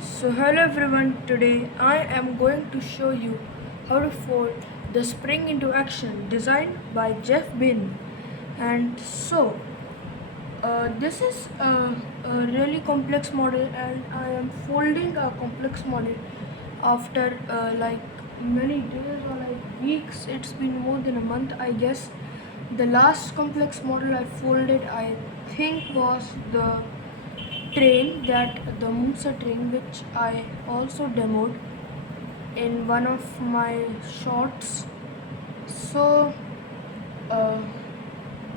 So hello everyone, today I am going to show you how to fold the spring into action designed by Jeff Beynon. And this is a really complex model and I am folding a complex model after like many days or like weeks. It's been more than a month I guess. The last complex model I folded I think was the train, that the Musa train, which I also demoed in one of my shorts. So uh,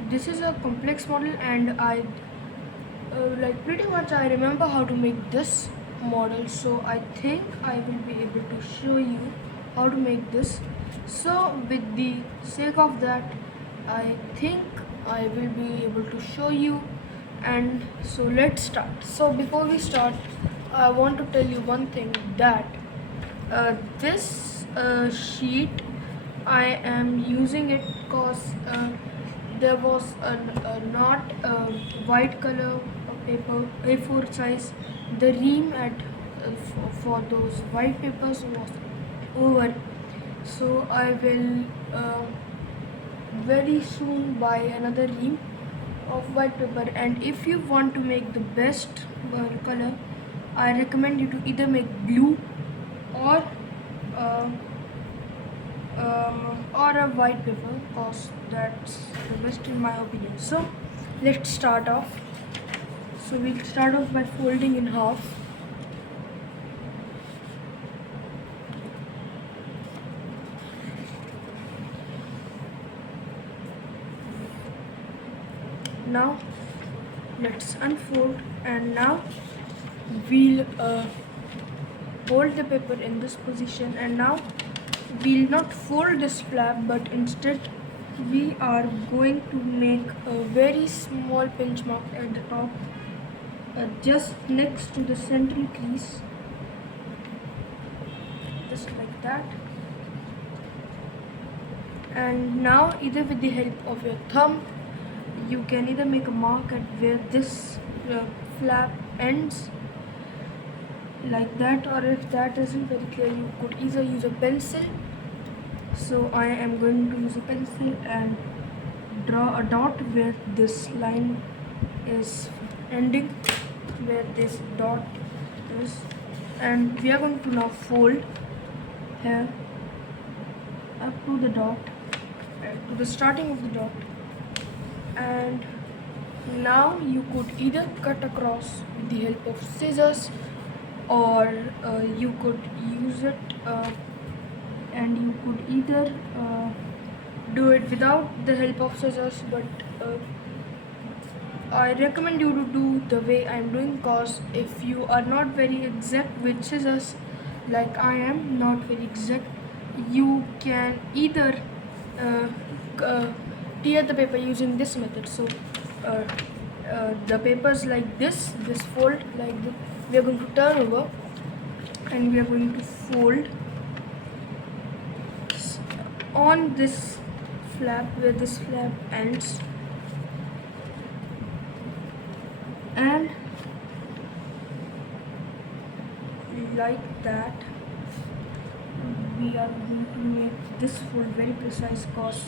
this is a complex model and I like pretty much I remember how to make this model, so I think I will be able to show you how to make this. So with the sake of that, I think I will be able to show you. And so let's start. So before we start, I want to tell you one thing, that this sheet I am using it because there was a not white color paper A4 size. The ream for those white papers was over, so I will very soon buy another ream of white paper. And if you want to make the best color, I recommend you to either make blue or uh, or a white paper, because that's the best in my opinion. So let's start off. So we'll start off by folding in half. Now let's unfold, and now we'll hold the paper in this position. And now we'll not fold this flap, but instead we are going to make a very small pinch mark at the top, just next to the central crease, just like that. And now, either with the help of your thumb, you can either make a mark at where this flap ends, like that, or if that isn't very clear, you could either use a pencil. So I am going to use a pencil and draw a dot where this line is ending, where this dot is, and we are going to now fold here up to the dot, to the starting of the dot. And now you could either cut across with the help of scissors, or you could use it and you could either do it without the help of scissors, but I recommend you to do the way I am doing, because if you are not very exact with scissors, like I am not very exact, you can either tear the paper using this method. So uh, the papers like this fold like this. We are going to turn over and we are going to fold on this flap, where this flap ends, and like that we are going to make this fold very precise, because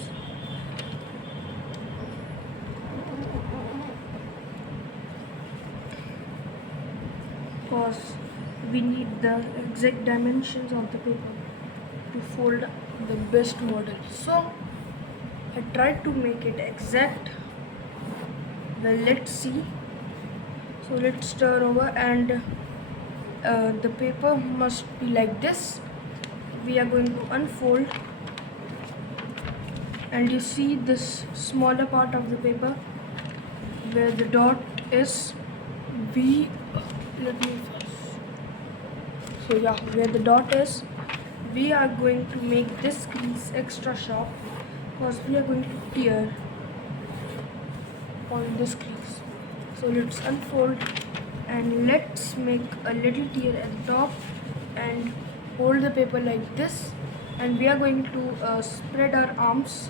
we need the exact dimensions of the paper to fold the best model. So I tried to make it exact. Well, let's see. So let's turn over, and the paper must be like this. We are going to unfold, and you see this smaller part of the paper where the dot is. We let me so yeah, where the dot is, we are going to make this crease extra sharp, because we are going to tear on this crease. So let's unfold and let's make a little tear at the top and hold the paper like this, and we are going to spread our arms.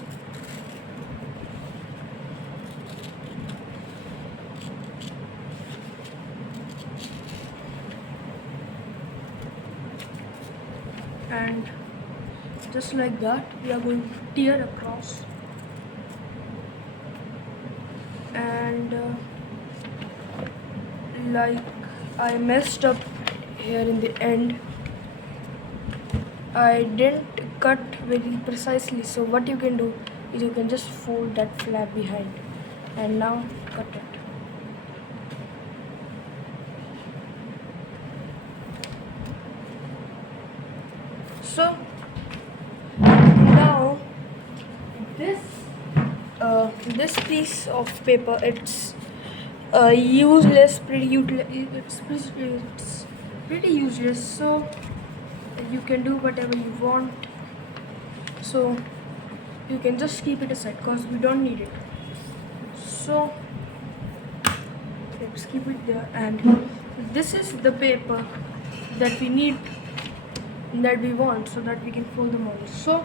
and just like that we are going to tear across, and like I messed up here in the end. I didn't cut very precisely, so what you can do is you can just fold that flap behind and now cut it. So now this this piece of paper, it's useless, it's pretty useless, so you can do whatever you want, so you can just keep it aside because we don't need it. So let's keep it there, and this is the paper that we need, that we want, so that we can fold the model. So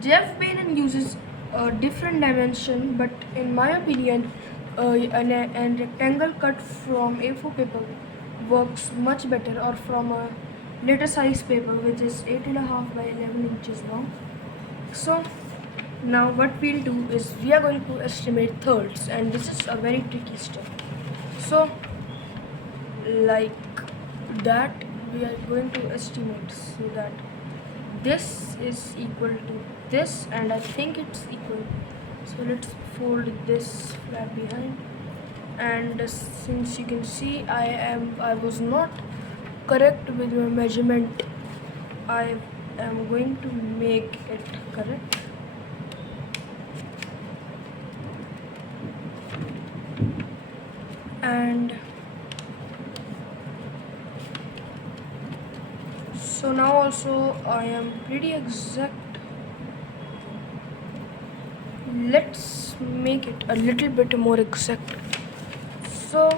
Jeff Beynon uses a different dimension, but in my opinion an rectangle cut from A4 paper works much better, or from a letter size paper which is 8.5 by 11 inches long. So now what we'll do is we are going to estimate thirds, and this is a very tricky step. So like that we are going to estimate, so that this is equal to this, and I think it's equal, so let's fold this flap behind. And since you can see I was not correct with my measurement, I am going to make it correct. And so now also I am pretty exact. Let's make it a little bit more exact. So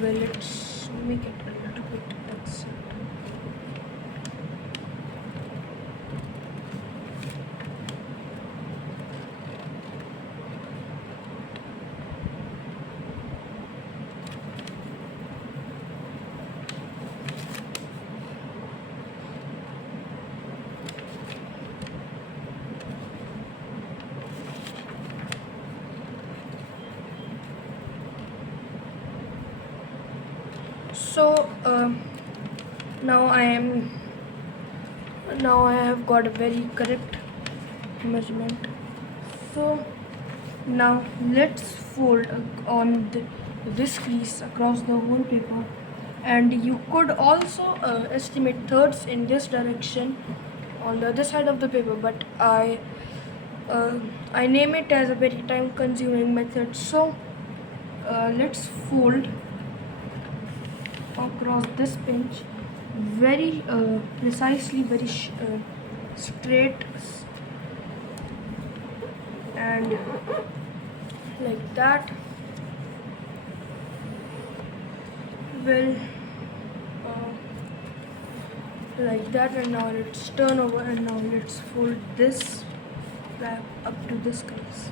well, let's make it a little bit exact. So now I have got a very correct measurement. So now let's fold on this crease across the whole paper, and you could also estimate thirds in this direction on the other side of the paper, but I name it as a very time consuming method. So let's fold across this pinch very precisely, very straight, and like that. Well, like that, and now let's turn over, and now let's fold this flap up to this crease.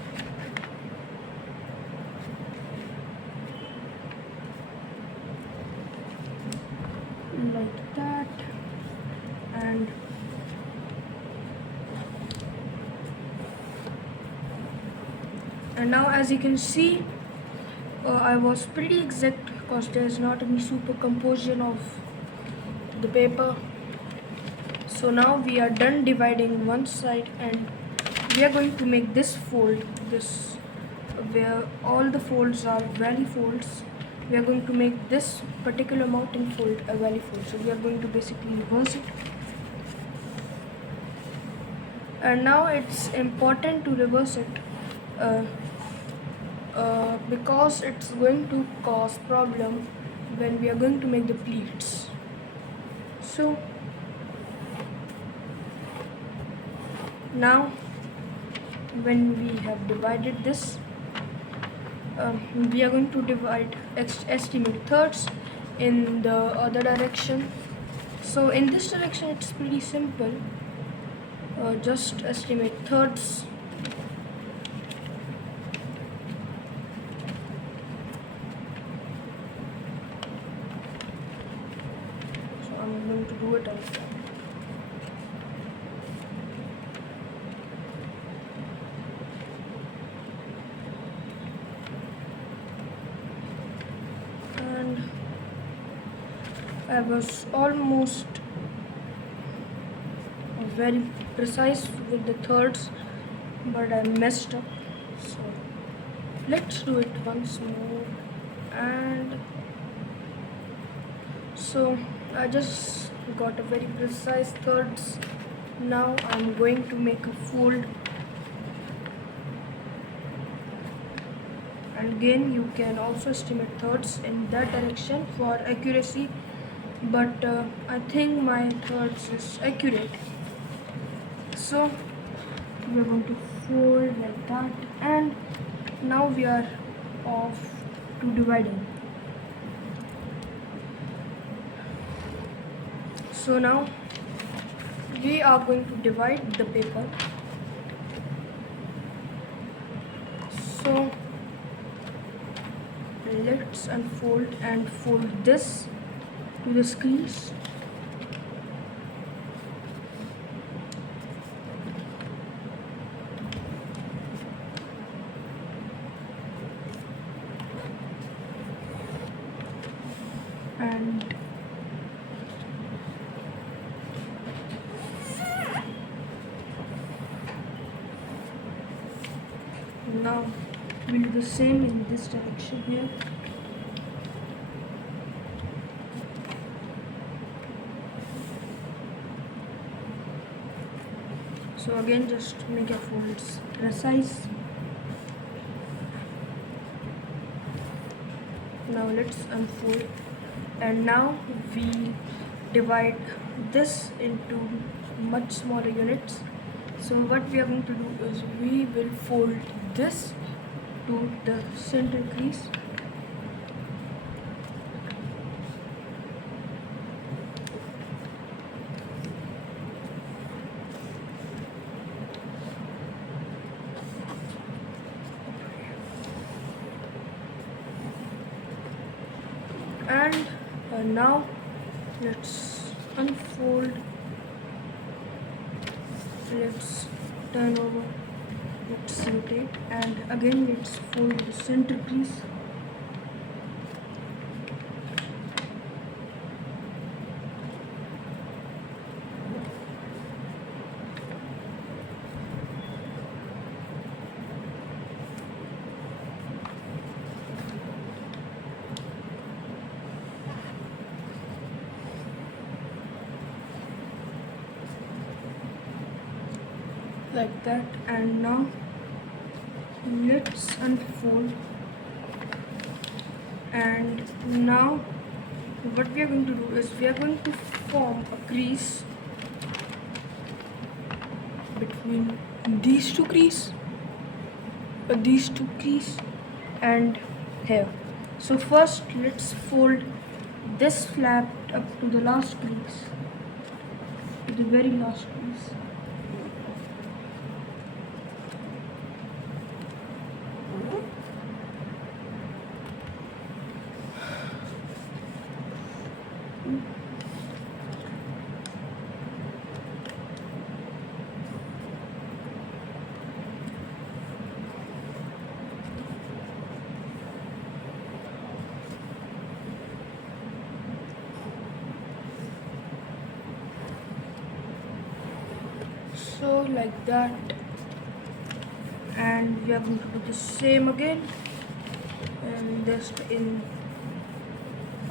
Like that, and now as you can see I was pretty exact because there's not any superimposition of the paper. So now we are done dividing one side, and we are going to make this fold, this where all the folds are valley folds. We are going to make this particular mountain fold a valley fold, so we are going to basically reverse it. And now it's important to reverse it because it's going to cause problem when we are going to make the pleats. So now when we have divided this, we are going to estimate thirds in the other direction. So in this direction it's pretty simple. Just estimate thirds. So I'm going to do it also. And I was almost very precise with the thirds, but I messed up. So let's do it once more. And so I just got a very precise thirds. Now I'm going to make a fold, and again you can also estimate thirds in that direction for accuracy, but I think my thirds is accurate. So we are going to fold like that, and now we are off to dividing. So now we are going to divide the paper. So let's unfold and fold this to the crease. And now we'll do the same in this direction here. So again just make your folds precise. Now let's unfold, and now we divide this into much smaller units. So what we are going to do is we will fold this to the center crease. And now let's unfold, let's turn over, let's rotate, and again let's fold the center crease. Like that, and now let's unfold, and now what we are going to do is we are going to form a crease between these two crease and here. So first let's fold this flap up to the last crease, to the very last crease. So like that, and we are going to do the same again, and just in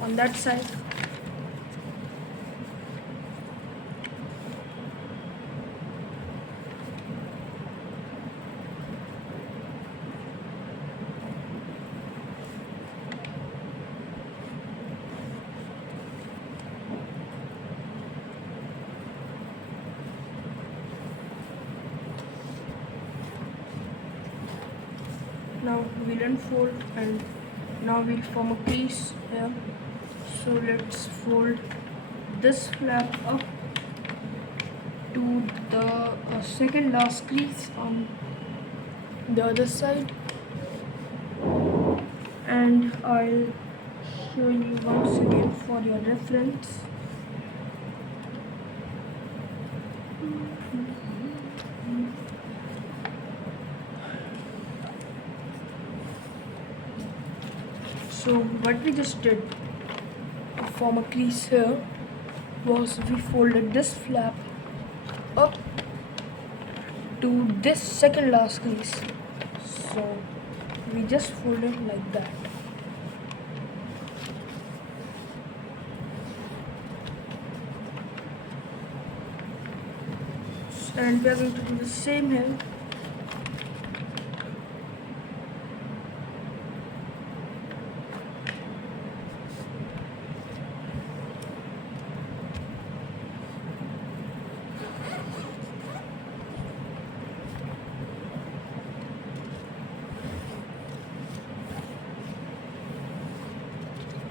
on that side. Now we'll unfold, and now we'll form a crease here. So let's fold this flap up to the second last crease on the other side, and I'll show you once again for your reference. So what we just did to form a crease here was we folded this flap up to this second last crease. So we just fold it like that. And we are going to do the same here.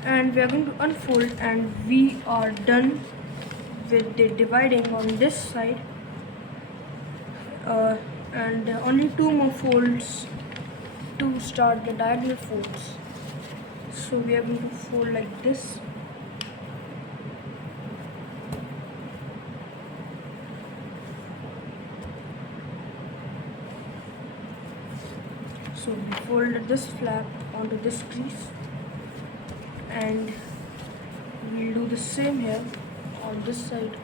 And we are going to unfold, and we are done with the dividing on this side, and only 2 more folds to start the diagonal folds. So we are going to fold like this, so we folded this flap onto this crease, and we'll do the same here on this side.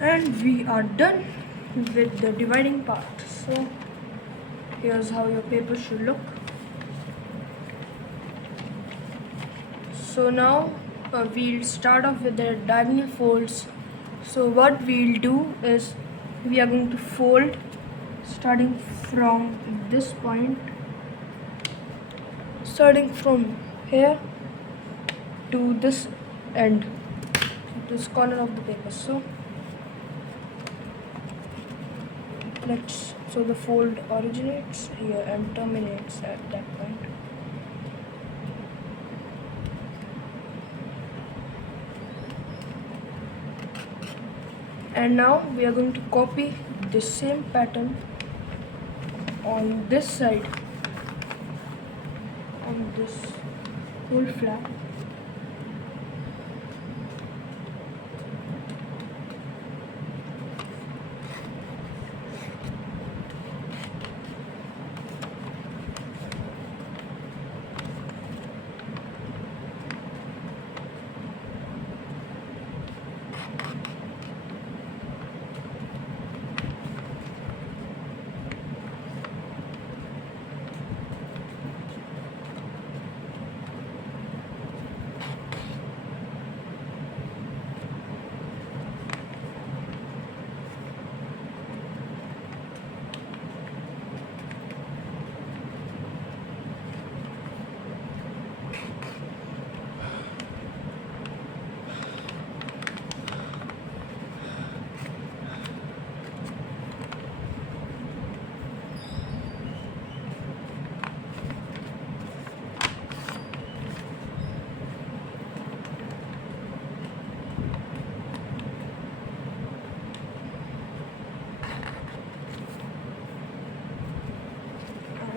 And we are done with the dividing part. So here's how your paper should look. So now we'll start off with the diagonal folds. So what we'll do is we are going to fold starting from this point, starting from here to this end, this corner of the paper. So the fold originates here and terminates at that point. And now we are going to copy the same pattern on this side, on this whole flap.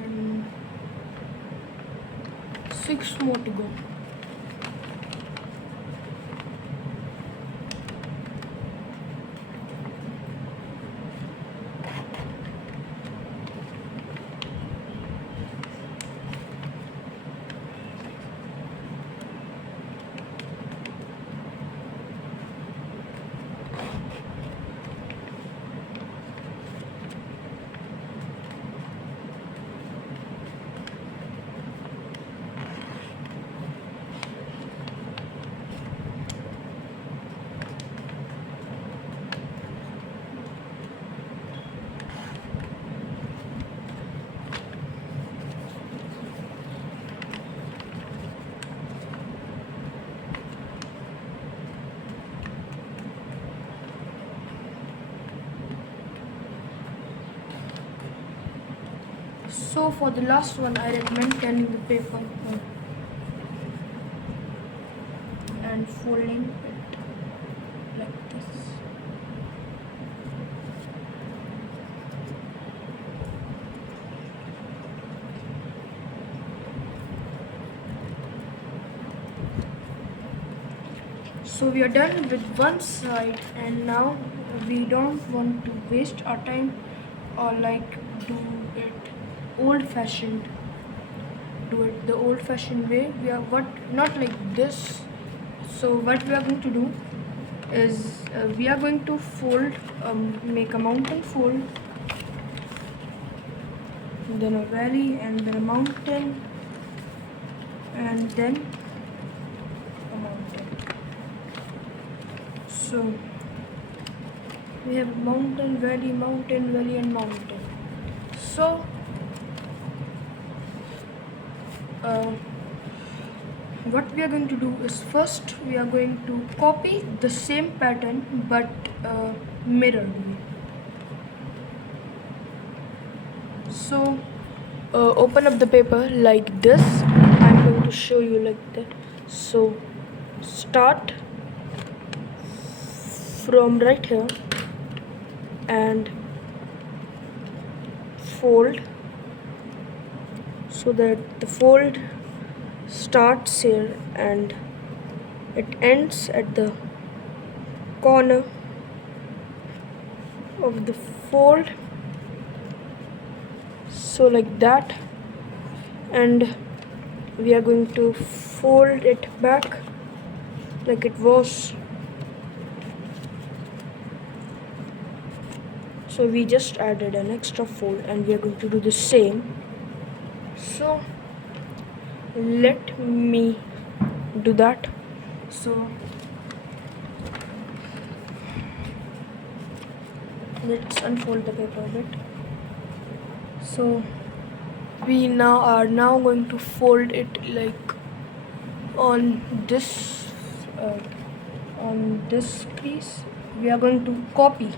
And 6 more to go. So for the last one, I recommend turning the paper and folding it like this. So we are done with one side, and now we don't want to waste our time or like do it old-fashioned. Do it the old-fashioned way. We are not like this. So what we are going to do is we are going to fold, make a mountain fold, then a valley, and then a mountain, and then a mountain. So we have mountain, valley, and mountain. So what we are going to do is first we are going to copy the same pattern but mirror way. So open up the paper like this. I'm going to show you like that. So start from right here and fold so that the fold starts here and it ends at the corner of the fold, so like that, and we are going to fold it back like it was. So we just added an extra fold and we are going to do the same. So let me do that. So let's unfold the paper a bit. So we are now going to fold it like on this crease. We are going to copy,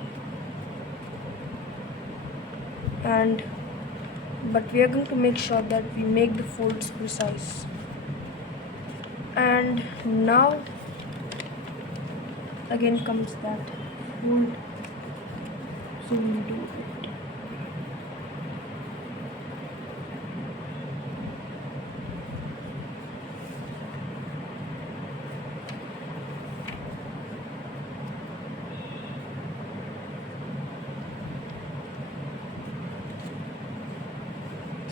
but we are going to make sure that we make the folds precise. And now again comes that fold. So we do it.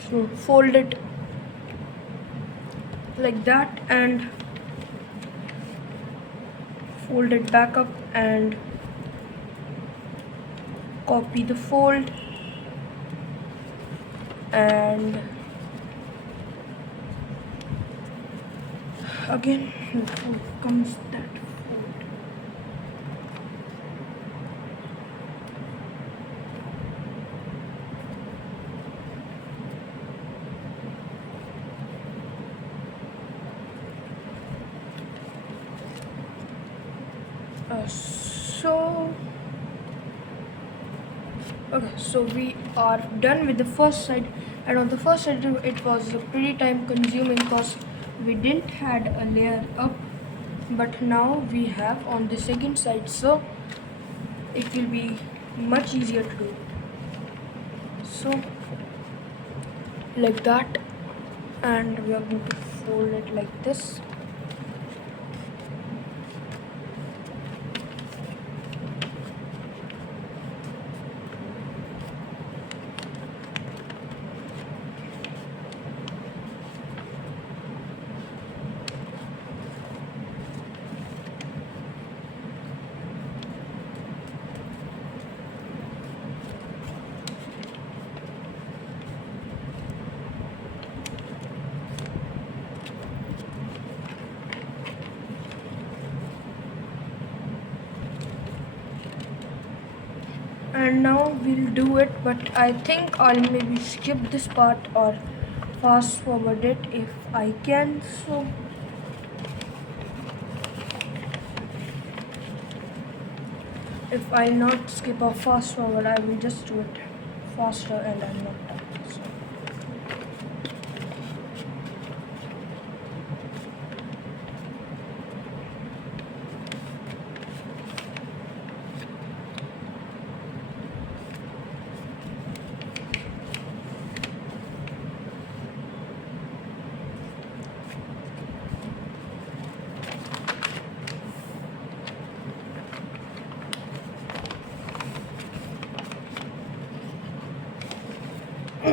So fold it like that and fold it back up and copy the fold, and again comes that fold. So we are done with the first side, and on the first side it was pretty time consuming because we didn't had a layer up, but now we have on the second side, so it will be much easier to do. So like that, and we are going to fold it like this. And now we'll do it, but I think I'll maybe skip this part or fast forward it if I can. So if I'll not skip or fast forward, I will just do it faster and I'm not done. So So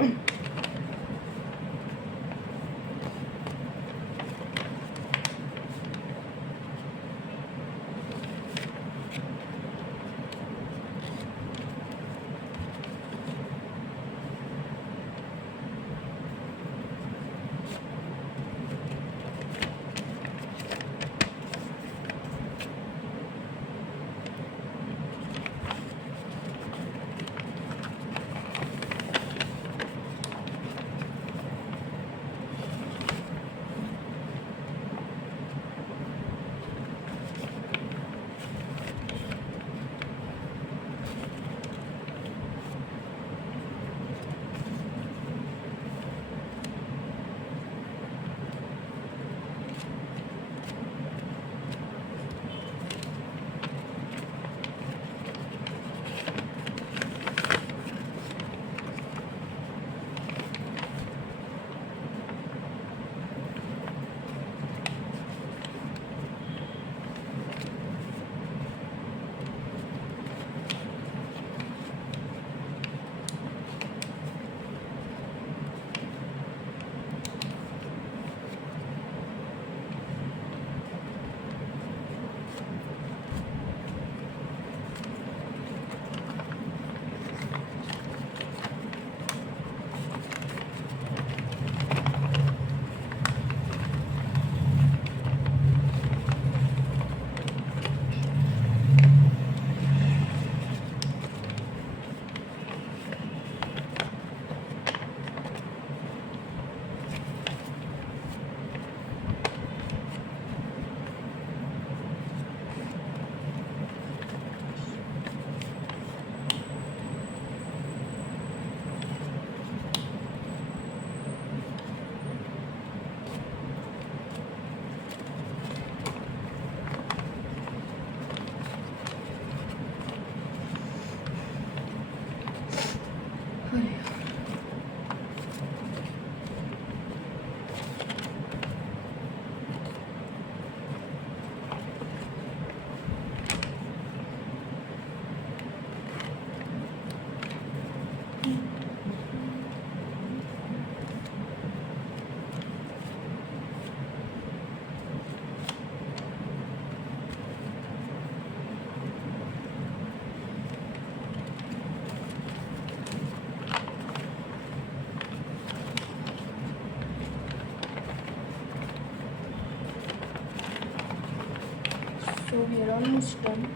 we are almost done.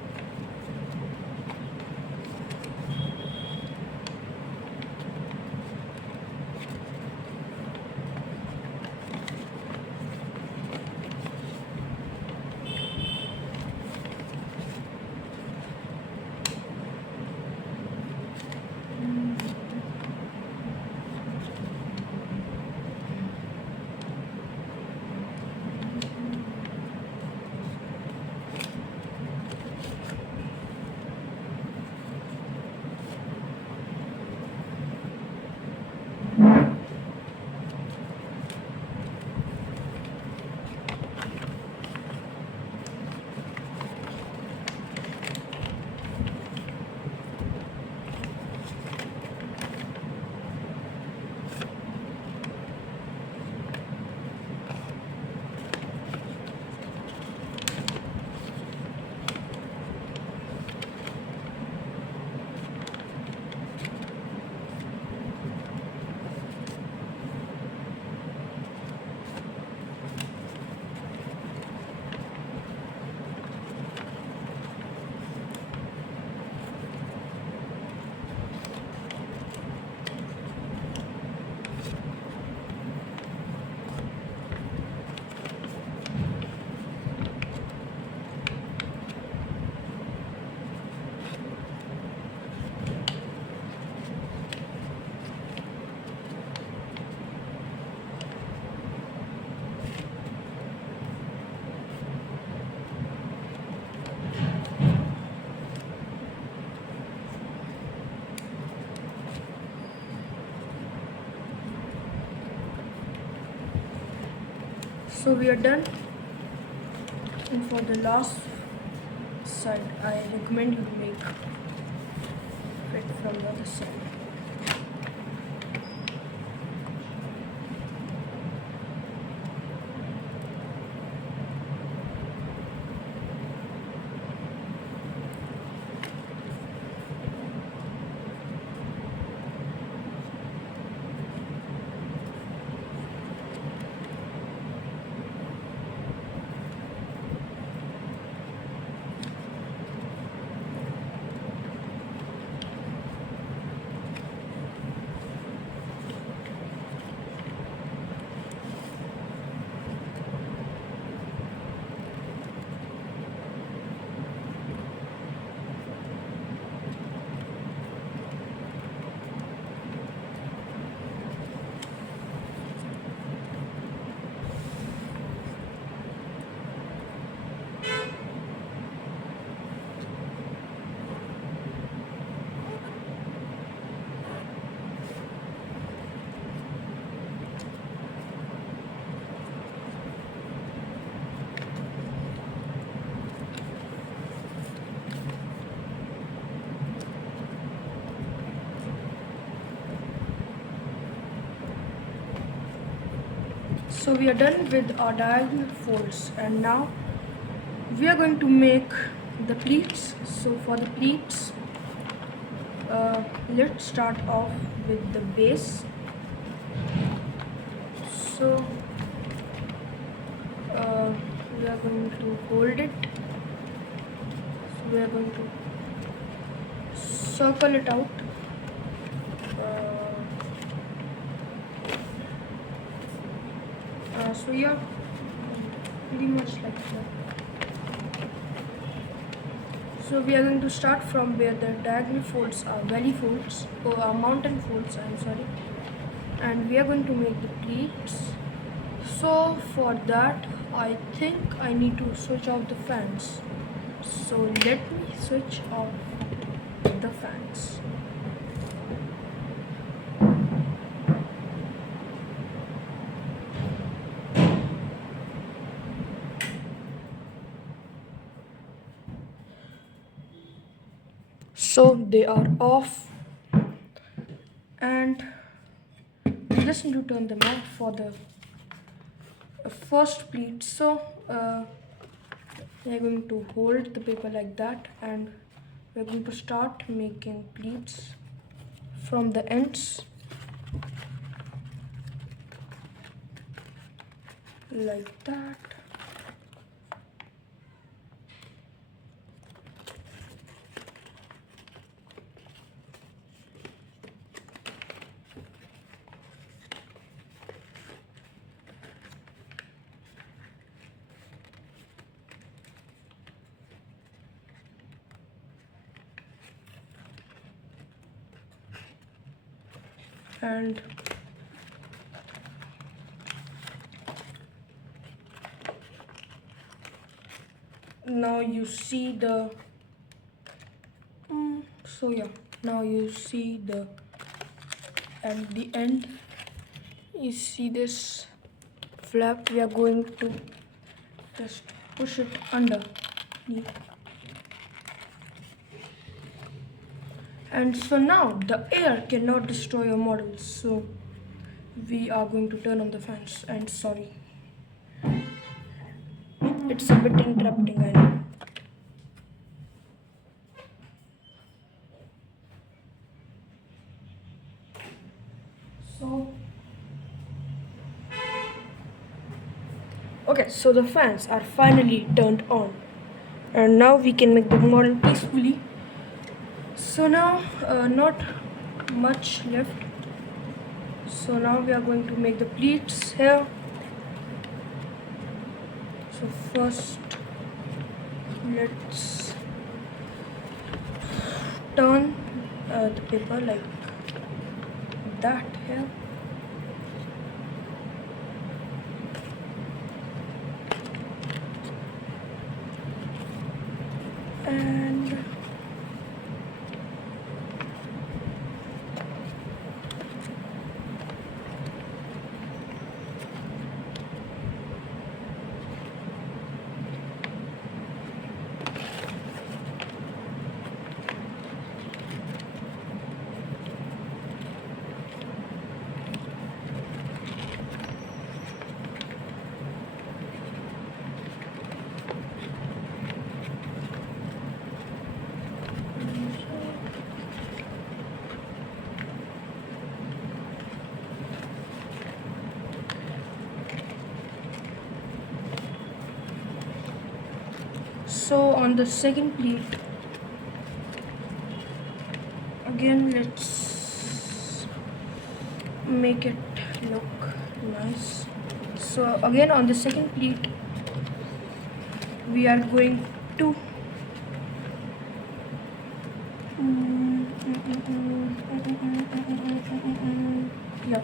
So we are done, and for the last side I recommend you to make it from the other side. So we are done with our diagonal folds, and now we are going to make the pleats. So for the pleats, let's start off with the base. So we are going to hold it. So we are going to circle it out. So yeah, pretty much like that. So we are going to start from where the diagonal folds are valley folds, or mountain folds, I'm sorry, and we are going to make the pleats. So for that, I think I need to switch off the fans. So let me switch off the fans. So they are off, and we just need to turn them off for the first pleat. So we are going to hold the paper like that, and we are going to start making pleats from the ends like that. And now you see the so yeah, now you see the at the end you see this flap. We are going to just push it under, and so now the air cannot destroy your models. So we are going to turn on the fans, and sorry, it's a bit interrupting, I know. So okay, so the fans are finally turned on, and now we can make the model peacefully. So now not much left. So now we are going to make the pleats here. So first let's turn the paper like that here. And so on the second pleat, again let's make it look nice. So again on the second pleat, we are going to yeah,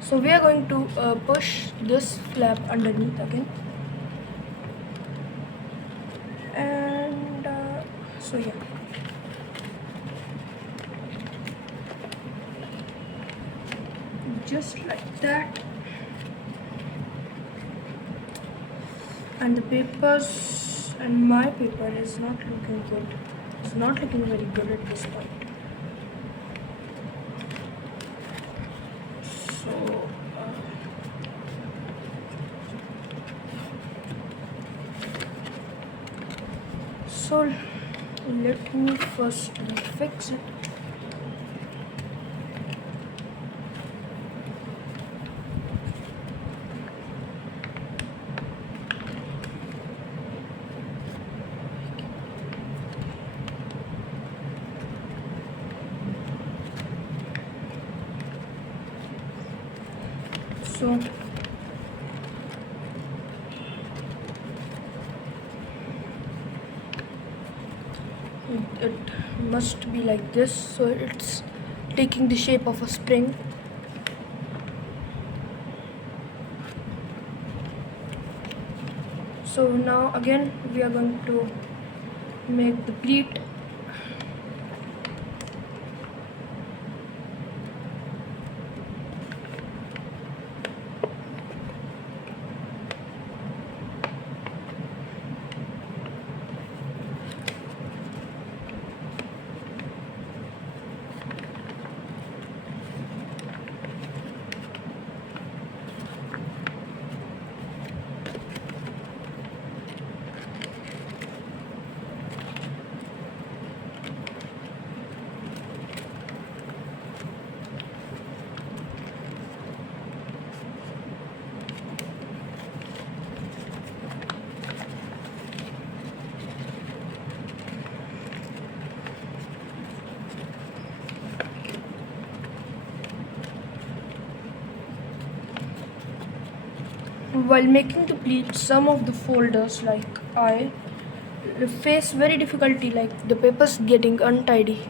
so we are going to push this flap underneath again, and so yeah, just like that. And the papers and my paper is not looking good. It's not looking very good at this point. So let me first fix it. So it must be like this, so it's taking the shape of a spring. So now again we are going to make the pleat. While making the pleat, some of the folders like I face very difficulty, like the papers getting untidy.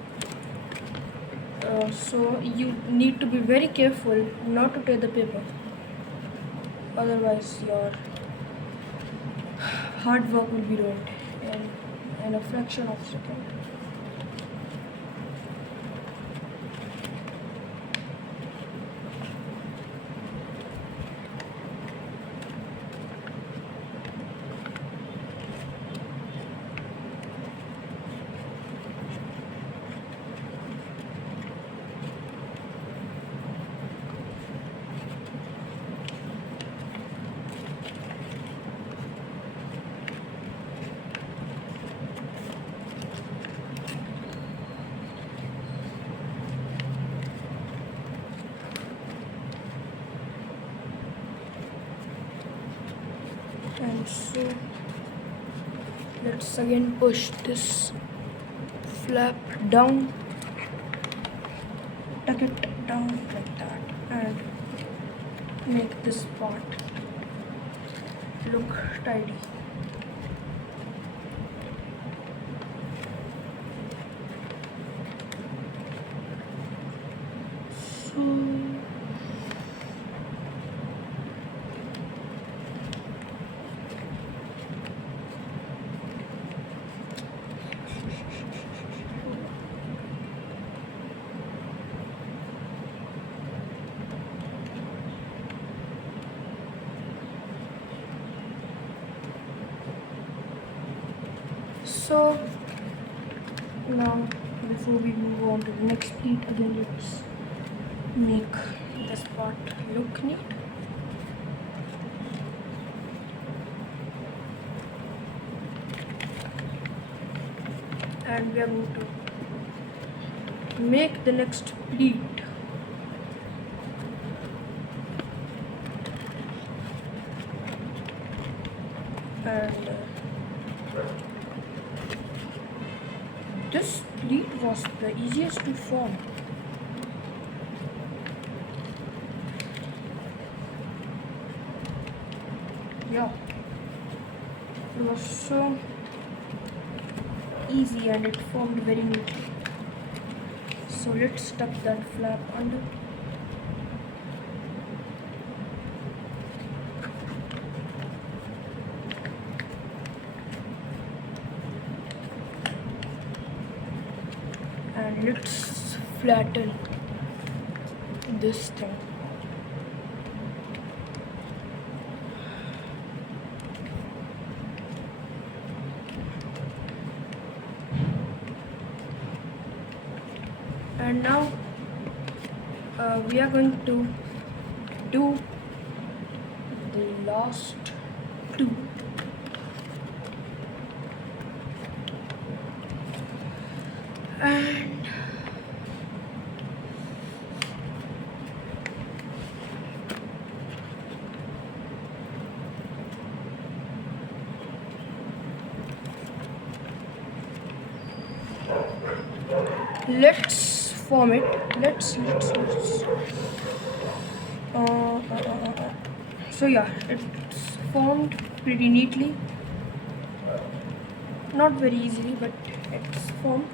So you need to be very careful not to tear the paper, otherwise your hard work will be ruined in a fraction of a second. And so let's again push this flap down, tuck it down like that, and make this part look tidy. So now before we move on to the next pleat, again let's make this part look neat. And we are going to make the next pleat. And this pleat was the easiest to form. Yeah, it was so easy and it formed very neatly. So let's tuck that flap under. And let's flatten this thing. And now we are going to do the last two. And let's form it. Let's uh, uh, uh, uh. So yeah, it's formed pretty neatly, not very easily, but it's formed.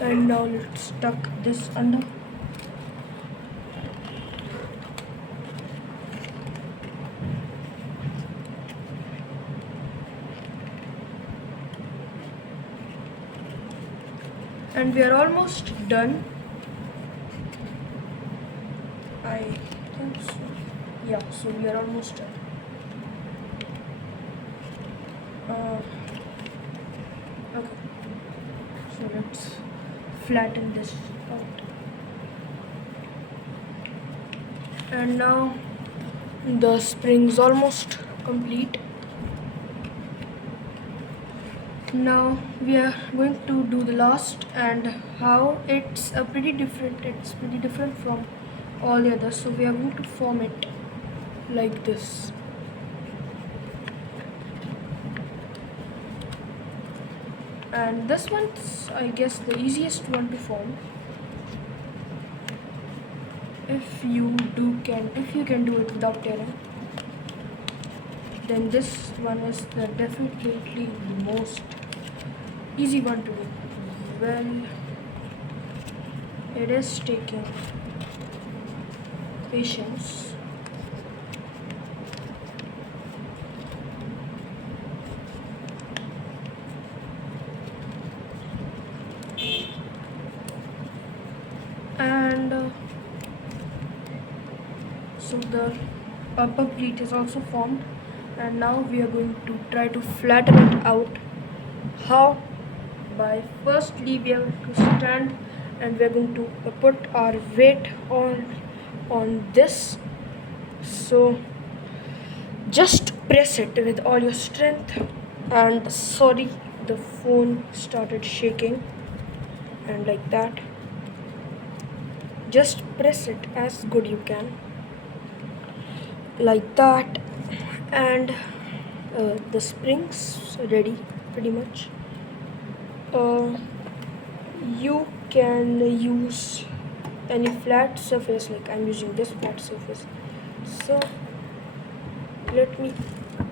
And now let's tuck this under. And we are almost done. I think so. Yeah, so we are almost done. Okay, so let's flatten this out. And now the spring's almost complete. Now we are going to do the last, and how it's pretty different. It's pretty different from all the others. So we are going to form it like this. And this one's, I guess, the easiest one to form. If you can do it without tearing, then this one is definitely the most easy one to do. Well, it is taking patience. And so the upper pleat is also formed, and now we are going to try to flatten it out. How? By firstly we are going to stand, and we are going to put our weight on this. So just press it with all your strength. And sorry, the phone started shaking, and like that. Just press it as good you can, like that. And the springs ready pretty much. You can use any flat surface, like I'm using this flat surface. So let me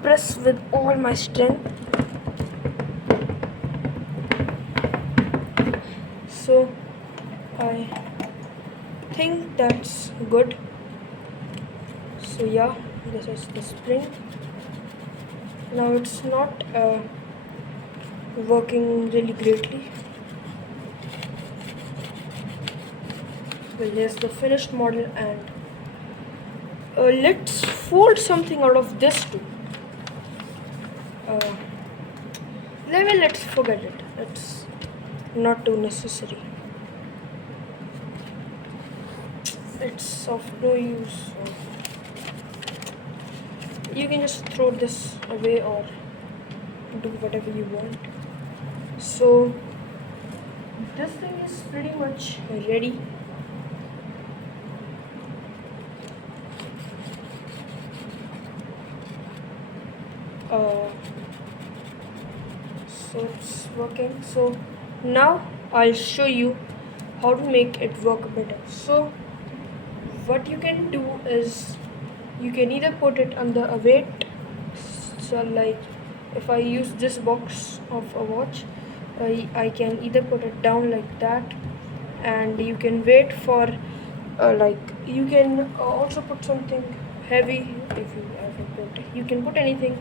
press with all my strength. So I think that's good. So yeah, this is the spring. Now it's not working really greatly. Well, here's the finished model, and let's fold something out of this too. Let's forget it. It's not too necessary. It's of no use. You can just throw this away or do whatever you want. So this thing is pretty much ready. So it's working. So now I'll show you how to make it work better. So what you can do is you can either put it under a weight. So like if I use this box of a watch, I can either put it down like that, and you can wait for like you can also put something heavy. If you ever put, you can put anything.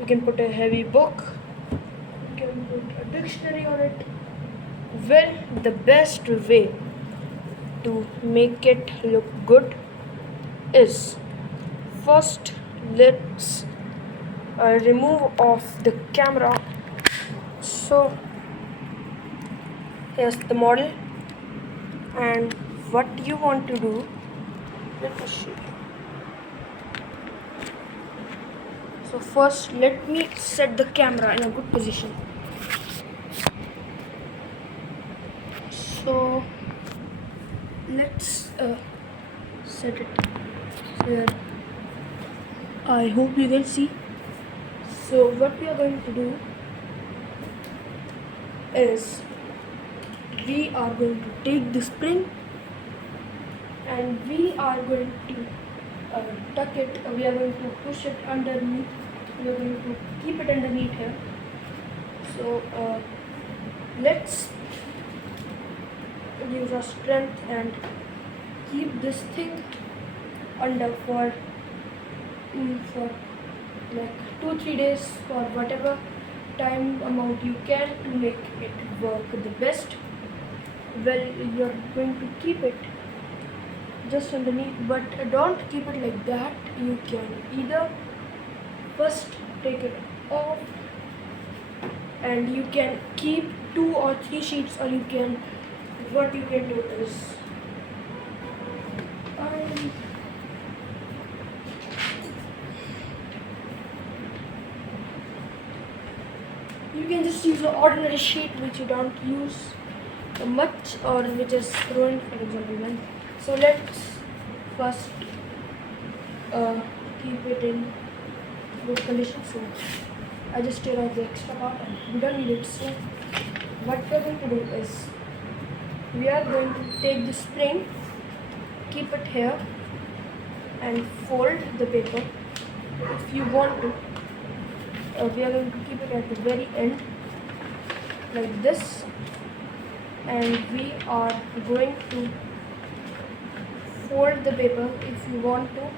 You can put a heavy book, you can put a dictionary on it. Well, the best way to make it look good is first let's remove off the camera. So here's the model, and what you want to do, let me show you. So first let me set the camera in a good position. let's set it here. I hope you can see. So what we are going to do is we are going to take the spring and we are going to tuck it. We are going to push it underneath. We are going to keep it underneath here. So let's use our strength and keep this thing under for like 2-3 days or whatever time amount you can to make it work the best. Well, you're going to keep it just underneath, but don't keep it like that. You can either first take it off and you can keep 2 or 3 sheets, or you can, what you can do is you can just use an ordinary sheet which you don't use much or which is ruined, for example. So let's first keep it in good condition. So I just tear out the extra part and we don't need it. So what we're going to do is we are going to take the spring, keep it here and fold the paper if you want to. We are going to keep it at the very end like this, and we are going to fold the paper if you want to,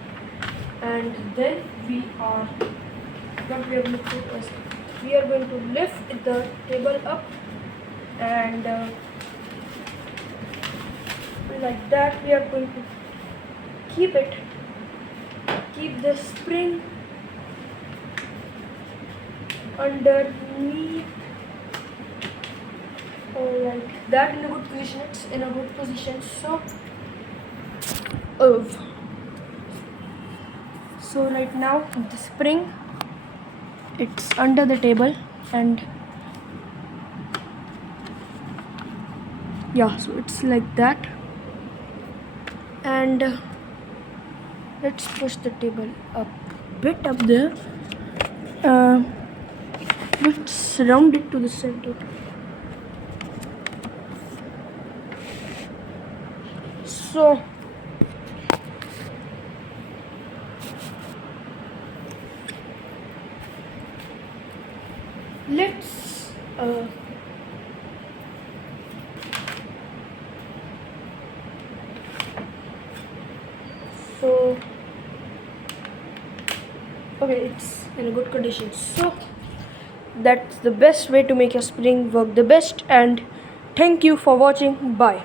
and then what we are going to do is we are going to lift the table up and like that we are going to keep the spring underneath like that in a good position. It's in a good position. So right now the spring, it's under the table, and yeah, so it's like that. And let's push the table up a bit up there. Let's round it to the center. So let's okay, it's in a good condition. So that's the best way to make your spring work the best, and thank you for watching. Bye.